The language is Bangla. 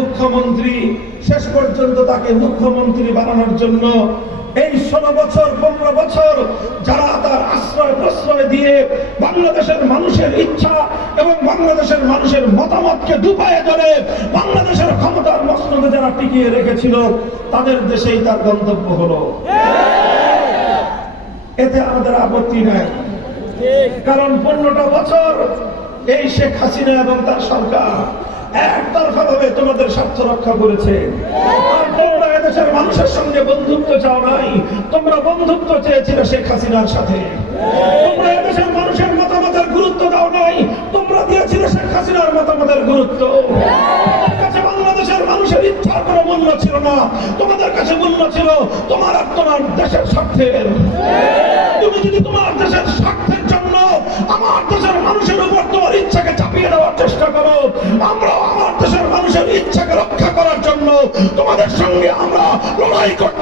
মুখ্যমন্ত্রী, শেষ পর্যন্ত তাকে মুখ্যমন্ত্রী বানানোর জন্য এই 16 বছর 15 বছর যারা তার আশ্রয় প্রশ্রয় দিয়ে বাংলাদেশের মানুষের ইচ্ছা এবং বাংলাদেশের মানুষের মতামতকে দুপায়ে ধরে বাংলাদেশের ক্ষমতার মসনদে যারা টিকিয়ে রেখেছিল, তাদের দেশেই তার গন্তব্য হলো। এতে আমাদের আপত্তি নাই, কারণ 15টা বছর এই শেখ হাসিনা এবং তার সরকার একতরফা ভাবে তোমাদের স্বার্থ রক্ষা করেছে। আর তোমরা এদেশের মানুষের সঙ্গে বন্ধুত্ব চাও নাই, তোমরা বন্ধুত্ব চেয়েছিলে শেখ হাসিনার সাথে। তোমরা এদেশের মানুষের মতামতের গুরুত্ব দাও নাই, তোমরা দিয়েছিলে শেখ হাসিনার মতামতের গুরুত্ব। তোমার কাছে বাংলাদেশের মানুষের ইচ্ছার কোনো মূল্য ছিল না, তোমাদের কাছে মূল্য ছিল তোমার আর তোমার দেশের স্বার্থের। তুমি যদি তোমার দেশের স্বার্থের জন্য আমার দেশের মানুষের উপর তোমার ইচ্ছাকে চাপিয়ে দেওয়ার চেষ্টা করো, আমরা আমার দেশের মানুষের ইচ্ছাকে রক্ষা করার জন্য তোমাদের সঙ্গে আমরা লড়াই করতে